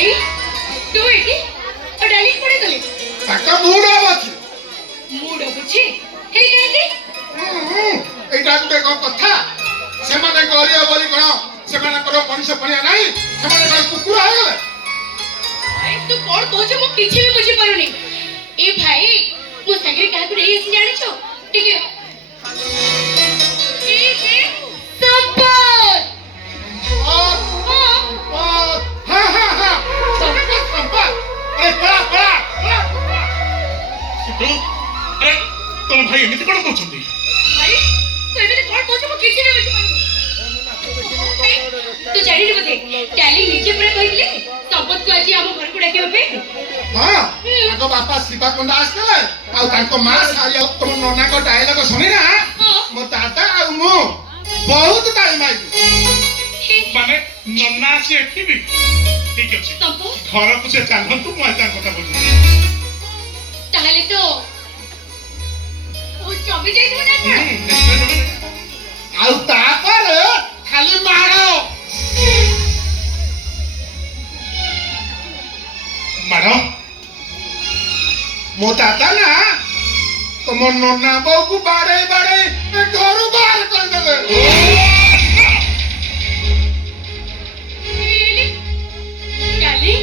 ଭାଇ ତୁ ଏଠି ଡାଲି ପଡେ ଗଲେ ତାଙ୍କ ମୁଡ ଅଛି ମୁଡ ବୁଝି ହେଇ କାହିଁକି ଏଇଟା ଗୋଟେ କଣ କଥା ସେମାନେ ଗରିବ ବୋଲି କଣ ସେମାନଙ୍କର ମଣିଷ ପଣିଆ ନାହିଁ ସେମାନେ କଣ କୁକୁର ହେଇଗଲେ ଭାଇ ତୁ କଣ କହୁଛୁ ମୁଁ କିଛି ବି ବୁଝି ପାରୁନି ଏ ଭାଇ ମୋ ସାଙ୍ଗରେ କାହାକୁ ନେଇ ଆସି ଜାଣିଛ ଟିକେ ତମ ଭାଇ ଏମିତି କଣ କହୁଛନ୍ତି? ଭାଇ ତୁ ଏମିତି କଣ କହୁଛୁ ମୁଁ କିଛି ବି ବୁଝିପାରୁନି ତୁ ଜାଣିନି ବୋଧେ ଡାଲି ନିଜେ ପୁରା କହିଥିଲେ ସମ୍ପଦକୁ ଆଜି ଆମ ଘରକୁ ଡାକିବା ପାଇଁ ହଁ ତାଙ୍କ ବାପା ଶିବା ପଣ୍ଡା ଆସିଥିଲେ ଆଉ ତାଙ୍କ ମା ସାରିଆ ତମ ନନାଙ୍କ ଡାଇଲଗ ଶୁଣିନା ମୋ ଦାଦା ଆଉ ମୁଁ ବହୁତ ଟାଇମ ଆଇଲୁ ମାନେ ନନା ଆସି ଏଠି ବି ଠିକ ଅଛି ଘରକୁ ସେ ଚାଲନ୍ତୁ ମୁଁ ଆଜି ତାଙ୍କ କଥା ବୁଝୁଛି ତାହେଲେ ତ ଜମି ଯାଇଥିବ ନା କଣ ଆଉ ତାପରେ ଖାଲି ମାଡ଼ ମାଡ଼ ମୋ ଦାଦା ନା ତମ ନନା ବୋଉକୁ ବାଡେଇ ବାଡେଇ ଘରୁ ବାହାର କରିଦେଲେ ଡାଲି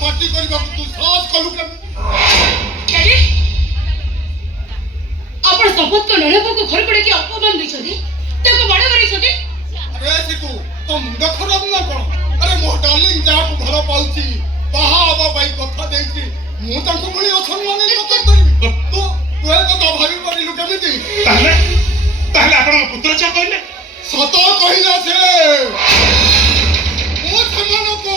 ପାର୍ଟି କରିବାକୁ ତୁ ସାହସ କଲୁ ଡାଲି ଆପଣ ସମ୍ପଦଙ୍କ ନଣନ୍ଦଙ୍କୁ ଘରକୁ ଡାକି ଅପମାନ ଦେଇଛନ୍ତି ତାଙ୍କୁ ମାଡ଼ କରିଛନ୍ତି ଆରେ ସିତୁ ତୋ ମୁଣ୍ଡ ଖରାପ ନା କଣ ଆରେ ମୋ ଡାର୍ଲିଂ ଯାହାକୁ ଭଲ ପାଉଛି ବାହା ହବା ପାଇଁ କଥା ଦେଇଛି ମୁଁ ତାଙ୍କୁ ପୁଣି ଅସମ୍ମାନ କରିବି ତୁ ଏ କଥା ଭାବି ପାରିଲୁ କେମିତି ତାହେଲେ ଆପଣଙ୍କ ପୁତ୍ର ଯାହା କହିଲେ ସତ କହିଲା ସେ ମୁଁ ସେମାନଙ୍କୁ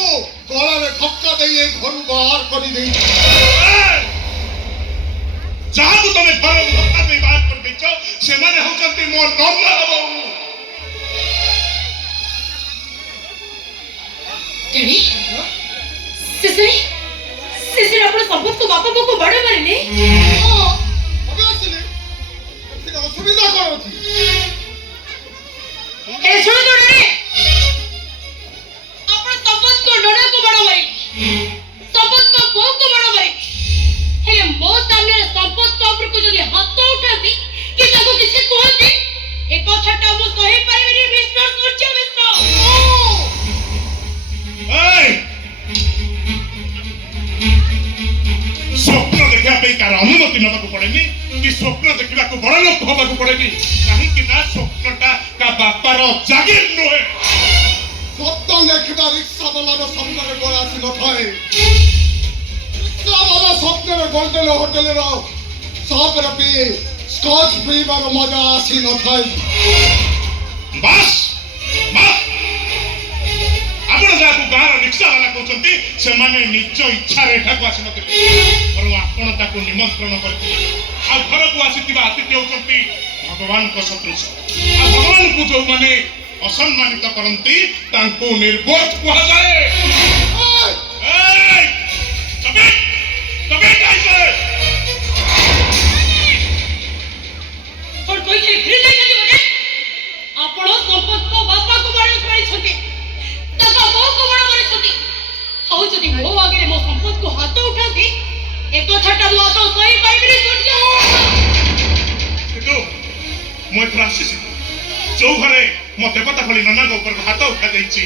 ଗଳାରେ ଧକ୍କା ଦେଇ ଏ ଘରୁ ବାହାର କରିଦେଇଛି ଯାହାକୁ ତମେ ଘରକୁ ଧକ୍କା ଦେଇ ବାହାର କରିଦେଇଛ ସେମାନେ ହଉଛନ୍ତି ମୋ ନନା ବୋଉ ଡାଡି ଶେଷରେ ଆପଣ ସମ୍ପଦକୁ ବାପା ବୋଉକୁ ବାଡ଼ ମାରିଲେ ଅସୁବିଧା କଣ ଅଛି ଆପଣ ସମ୍ପଦକୁ ନନାକୁ ବାଡ଼ ମାରିଲେ ସମ୍ପଦକୁ ବୋଉକୁ ବାଡ଼ ମାରିଲେ ହେଲେ ମୋ ସାମ୍ନାରେ ସମ୍ପଦଙ୍କ ଉପରକୁ ଯଦି ହାତ ଉଠାନ୍ତି କି ତାକୁ କିଛି କୁହନ୍ତି ଏ କଥାଟା ମୁଁ ସହି ପାରିବିନି ମିଷ୍ଟର ସୂର୍ଯ୍ୟ ମିଶ୍ର ସ୍ୱପ୍ନ ଦେଖିବା ପାଇଁ କାହାର ଅନୁମତି ନେବାକୁ ପଡେନି କି ସ୍ୱପ୍ନ ଦେଖିବାକୁ ବଡ ଲୋକ ହବାକୁ ପଡେନି କାହିଁକି ନା ସ୍ୱପ୍ନଟା କା ବାପାର ଜାଗିର ନୁହେଁ ସ୍ୱପ୍ନ ଦେଖିବା ରିକ୍ସାବାଲାର ସ୍ୱପ୍ନରେ ଗୋଳ ଆସି ନଥାଏ ରିକ୍ସାବାଲା ସ୍ୱପ୍ନରେ ଗୋଲ୍ଡେନ ହୋଟେଲର ସହପରେ ପିଇ ସ୍କଚ୍ ପିଇବାର ମଜା ଆସି ନଥାଏ ବାସ୍ ଆପଣ ଯାହାକୁ ଗାଁର ରିକ୍ସାବାଲା କହୁଛନ୍ତି ସେମାନେ ନିଜ ଇଚ୍ଛାରେ ଏଠାକୁ ଆସିନଥିଲେ ବରଂ ଆପଣ ତାକୁ ନିମନ୍ତ୍ରଣ କରିଥିଲେ ଆଉ ଘରକୁ ଆସିଥିବା ଅତିଥି ହେଉଛନ୍ତି ଭଗବାନଙ୍କ ସଦୃଶ ଆଉ ଭଗବାନଙ୍କୁ ଯୋଉମାନେ ଅସମ୍ମାନିତ କରନ୍ତି ତାଙ୍କୁ ନିର୍বোଧ କୁହାଯାଏ ଆପଣ ସମ୍ପଦଙ୍କ ବାପାକୁ ମାଡ଼ ମାରିଛନ୍ତି ତାଙ୍କ ବୋଉକୁ ମାଡ଼ ମାରିଛନ୍ତି ଆଉ ଯଦି ମୋ ଆଗରେ ମୋ ସମ୍ପଦକୁ ହାତ ଉଠାନ୍ତି ଏ କଥାଟା ମୁଁ ଆଦୌ ସହି ପାରିବିନି କିନ୍ତୁ ମୁଁ ଏଥର ଆସିଛି ଯୋଉ ଘରେ ମୋ ଦେବତା ଭଳି ନନାଙ୍କ ଉପରକୁ ହାତ ଉଠାଯାଇଛି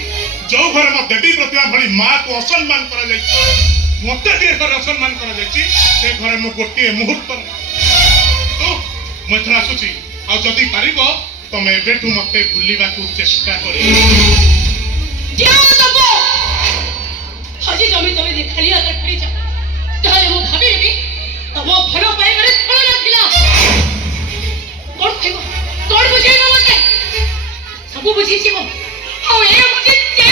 ଯୋଉ ଘରେ ମୋ ଦେବୀ ପ୍ରତିମା ଭଳି ମାଆକୁ ଅସମ୍ମାନ କରାଯାଇଛି ମତେ ଯେ ଘରେ ଅସମ୍ମାନ କରାଯାଇଛି ସେ ଘରେ ମୁଁ ଗୋଟିଏ ମୁହୂର୍ତ୍ତରେ ମୁଁ ଏଥର ଆସୁଛି ଆଉ ଯଦି ପାରିବ ତମେ ଏବେଠୁ ମତେ ଭୁଲିବାକୁ ଚେଷ୍ଟା କରିବ ଆଜି ଜମି ତମେ ଖାଲି ହାତ ଫେରିଛ ତାହେଲେ ମୁଁ ଭାବିନେବି ତମ ଭଲ ପାଇବାରେ ଫଳ ନଥିଲା କଣ ଖାଇବ କଣ ବୁଝେଇବ ମତେ ସବୁ ବୁଝିଯିବ ଆଉ ଏ ବୁଝିଛି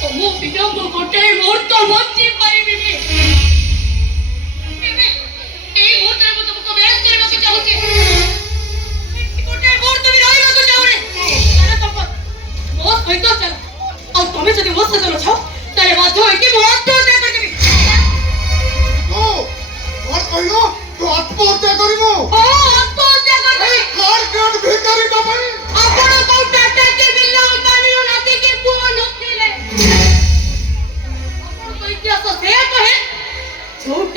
ତମ ବିନା ମୁଁ ଗୋଟାଏ ମୁହୂର୍ତ୍ତ ବଞ୍ଚି ପାରିବିନି এই মুহূর্তে আমি তোমাকে বেশ করতে চাইছি গোটাଏ মুহূর্ত আমি ରହିବାକୁ ଚାହୁଁନି তাহলে সম্পদ ମୋ ସହିତ ଚାଲ ଆଉ ତମେ ଯଦି ମୋ ସହିତ ନଛ ତାହେଲେ ବାଧ୍ୟ ହୋଇକି ମୁଁ ଆତ୍ମହତ୍ୟା କରିଦେବି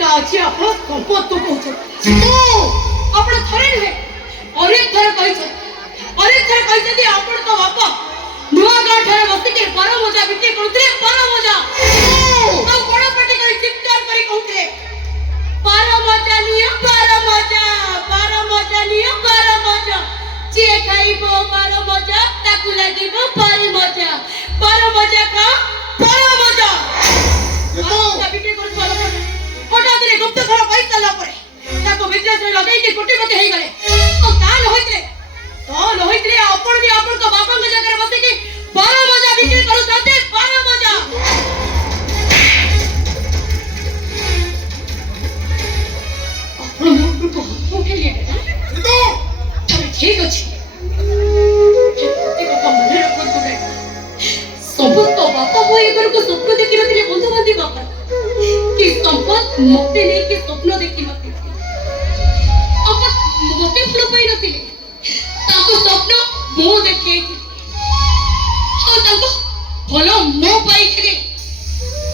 आज आप संपत्त कौन सिद्धू आप थे नुहे अनेक थर कही आपण तो बापा नुआ गाँव ठारे बसिक बार मजा बिक्री करुले बार मजा बड़ पाटी कर चित्कार कर कहते बार मजा नियो बार मजा जे खाइबो बार मजा ताकू लागिबो बार मजा का बार मजा सिद्धू बिक्री कर हठात रे गुप्त घर पैसा ला परे ताको बिजनेस रे लगाई के कोटीपति हे गले तो काल होइतरे आपण भी आपण को बापा के जगह बसे के 12 मजा बिक्री करू जाते 12 मजा आपण मोर को उठे लिए ना सिद्धू तबे ठीक अछि एक का मन रखन तो रे सब तो बापा वो एकर को स्वप्न देखि नथिले बंधु बांधी बापा कि संपत मते नहीं कि स्वप्न देखि नथिले अपन मते फुल पाई नथिले ताको स्वप्न मो देखि और ताको भलो मो पाई थिले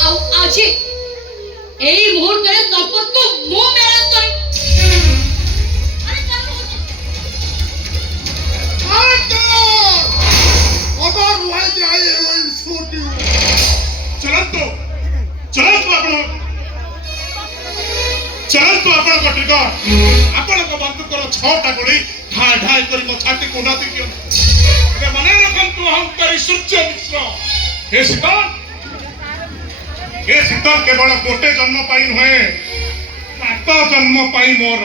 आ आज एई मुहूर्त रे संपत को मो मेरा करे अरे अगर रुआई जाए वही छोटी चलतु आपण को टिकट आपण को बंदूकर 6टा गोली ढाई ढाई करी मो छाती को नाती दियो ए मने रखंतु हम करी सूर्य मिश्र हे सीता केवल गोटे जन्म पाई नहे 7 जन्म पाई मोर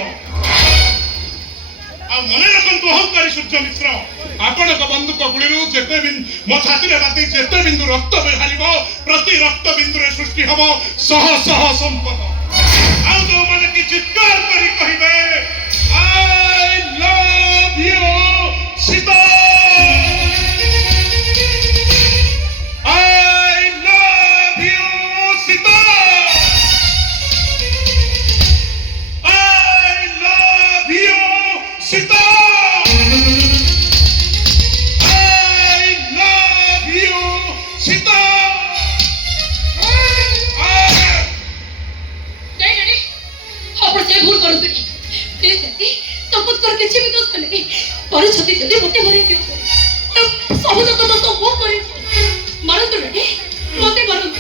आ मने रखंतु हम करी सूर्य मिश्र आपण को बंदूक गुली जेते बिन मो छाती रे बाती जेते बिंदु रक्त बाहरिबो प्रति रक्त बिंदु रे सृष्टि हबो सह सह संपद आउ जो माने की चित्कार करी कहिबे I love you Sita I love you Sita I love you Sita I love you Sita नहीं आपण से भूल करू तुनी प्लीज जति तपत कर किछि भी दोस्त नहीं पर छति जति मते भरे दियो सब तक तो सब वो करे मारन तो नहीं मते मारन तो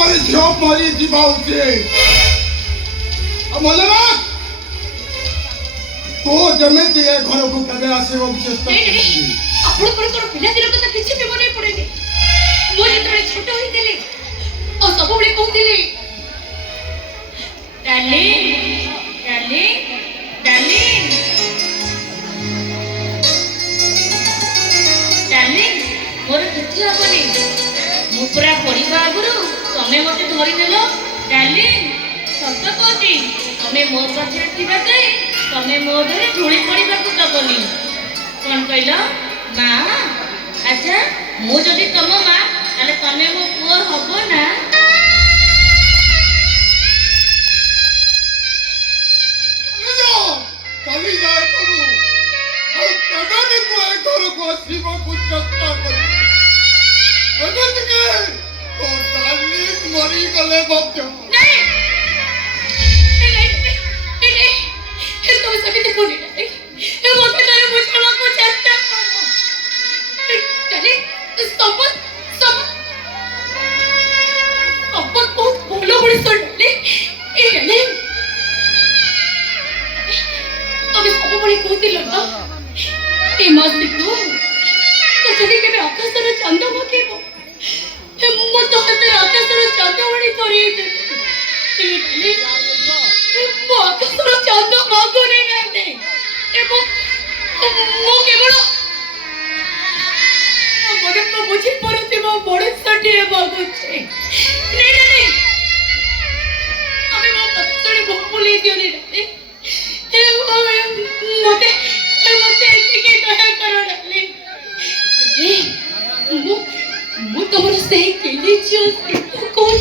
बड़ी झोप मारी जीवाऊ से अब मलना तो जमे ते घर को कबे आसे वो चेष्टा नहीं आपण कर पिला दिन कथा किछि भी मने पड़ेनी मो जेतरे छोट होई देले और सब बड़े कहतिले डार्लिंग मोर किछि हबनी मु पूरा पढ़िबा आगुरु तमे मते धरि देलो डार्लिंग सत कहती तमे मो पाखे थिबा जाय तमे मो धरे धूଳି पड़िबा को दबनी कोन कहलो मां अच्छा मु जदी तम मां ताले तमे मो पुओ हबो ना कभी जाए करू और कभी भी कोई घर को सीमा को चेष्टा करू अगर के तो डार्लिंग मरी गले भक्तो नहीं तो सभी देखो नहीं ये मोटे तारे मुझे को चेष्टा करो चले सब बहुत बोलो बड़ी सुन ले ए ले तबे सब बड़ी कहती लगा ए मास देखो तो जदी के आकाश रे चंद मकेबो ए मो तो हते आकाश रे चंद बड़ी करी दे ले मो आकाश रे चंद मागो नहीं नाते ए मो केवल मने को बुझी परते मो बड़े सटी मागो छे नहीं अबे मो पत्तड़ी बोली दियो नहीं मते एतिके दया करो डाले मु तमर से केली छियो तू कोन